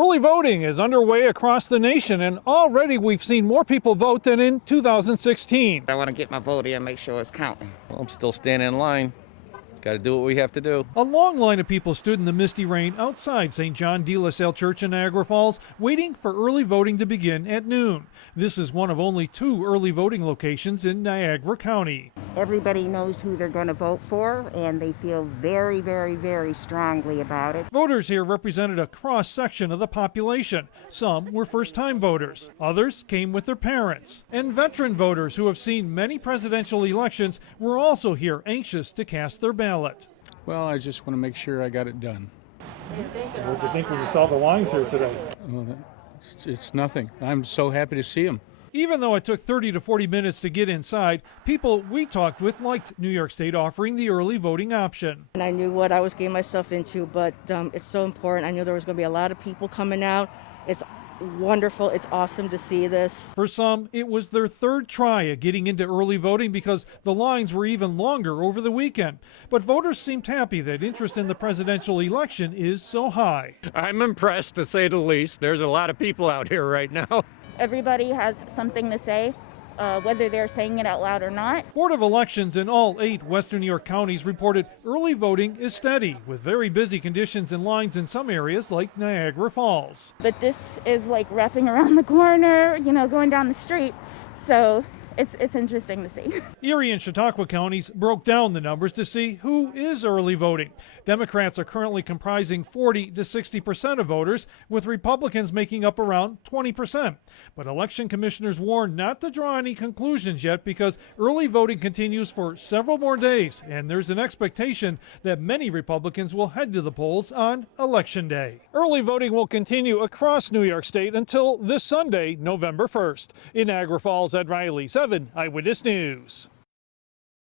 Early voting is underway across the nation, and already we've seen more people vote than in 2016. I want to get my vote in and make sure it's counting. Well, I'm still standing in line. Got to do what we have to do. A long line of people stood in the misty rain outside St. John de La Salle Church in Niagara Falls, waiting for early voting to begin at noon. This is one of only 2 early voting locations in Niagara County. Everybody knows who they're going to vote for, and they feel very, very, very strongly about it. Voters here represented a cross-section of the population. Some were first-time voters. Others came with their parents. And veteran voters who have seen many presidential elections were also here, anxious to cast their ballot. Well, I just want to make sure I got it done. What did you think when you saw the lines here today? It's nothing. I'm so happy to see them. Even though it took 30 to 40 minutes to get inside, people we talked with liked New York State offering the early voting option. And I knew what I was getting myself into, but it's so important. I knew there was going to be a lot of people coming out. It's wonderful. It's awesome to see this. For some, it was their 3rd try at getting into early voting because the lines were even longer over the weekend. But voters seemed happy that interest in the presidential election is so high. I'm impressed, to say the least. There's a lot of people out here right now. Everybody has something to say, whether they're saying it out loud or not. Board of Elections in all 8 Western New York counties reported early voting is steady, with very busy conditions and lines in some areas like Niagara Falls. But this is like wrapping around the corner, going down the street. So it's interesting to see. Erie and Chautauqua counties broke down the numbers to see who is early voting. Democrats are currently comprising 40 to 60% of voters, with Republicans making up around 20%. But election commissioners warn not to draw any conclusions yet because early voting continues for several more days, and there's an expectation that many Republicans will head to the polls on Election Day. Early voting will continue across New York State until this Sunday, November 1st. In Niagara Falls, Ed Riley, 7 Eyewitness News.